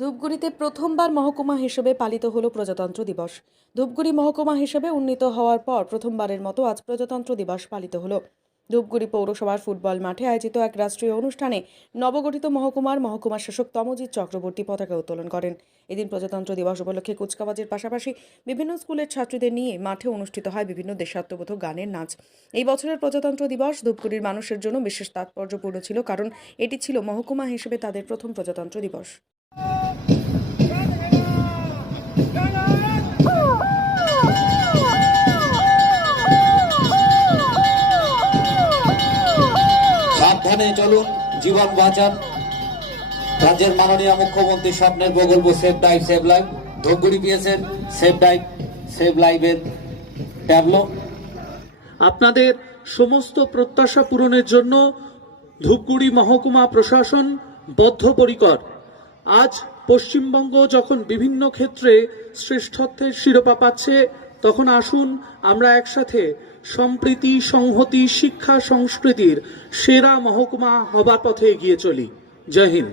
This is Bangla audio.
ধূপগুড়িতে প্রথমবার মহকুমা হিসেবে পালিত হলো প্রজাতন্ত্র দিবস। ধূপগুড়ি মহকুমা হিসেবে উন্নীত হওয়ার পর প্রথমবারের মতো আজ প্রজাতন্ত্র দিবস পালিত হলো। ধূপগুড়ি পৌরসভার ফুটবল মাঠে আয়োজিত এক রাষ্ট্রীয় অনুষ্ঠানে নবগঠিত মহকুমা শাসক তমজিৎ চক্রবর্তী পতাকা উত্তোলন করেন। এদিন প্রজাতন্ত্র দিবস উপলক্ষে কুচকাওয়াজের পাশাপাশি বিভিন্ন স্কুলের ছাত্রীদের নিয়ে মাঠে অনুষ্ঠিত হয় বিভিন্ন দেশাত্মবোধক গানের নাচ। এই বছরের প্রজাতন্ত্র দিবস ধূপগুড়ির মানুষের জন্য বিশেষ তাৎপর্যপূর্ণ ছিল, কারণ এটি ছিল মহকুমা হিসেবে তাদের প্রথম প্রজাতন্ত্র দিবস। সাবধানে চলুন, জীবন বাঁচান। রাজ্যের মাননীয় মুখ্যমন্ত্রী স্বপ্নের প্রকল্প save dive save life, Dhupguri পেয়েছেন সেভ ডাইভ সেভ লাইফের ট্যাবলো। আপনাদের সমস্ত প্রত্যাশা পূরণের জন্য ধূপগুড়ি মহকুমা প্রশাসন বদ্ধপরিকর। আজ পশ্চিমবঙ্গ যখন বিভিন্ন ক্ষেত্রে শ্রেষ্ঠত্বের শিরোপা পাচ্ছে, তখন আসুন আমরা একসাথে সম্প্রীতি, সংহতি, শিক্ষা, সংস্কৃতির সেরা মহকুমা হবার পথে এগিয়ে চলি। জয় হিন্দ।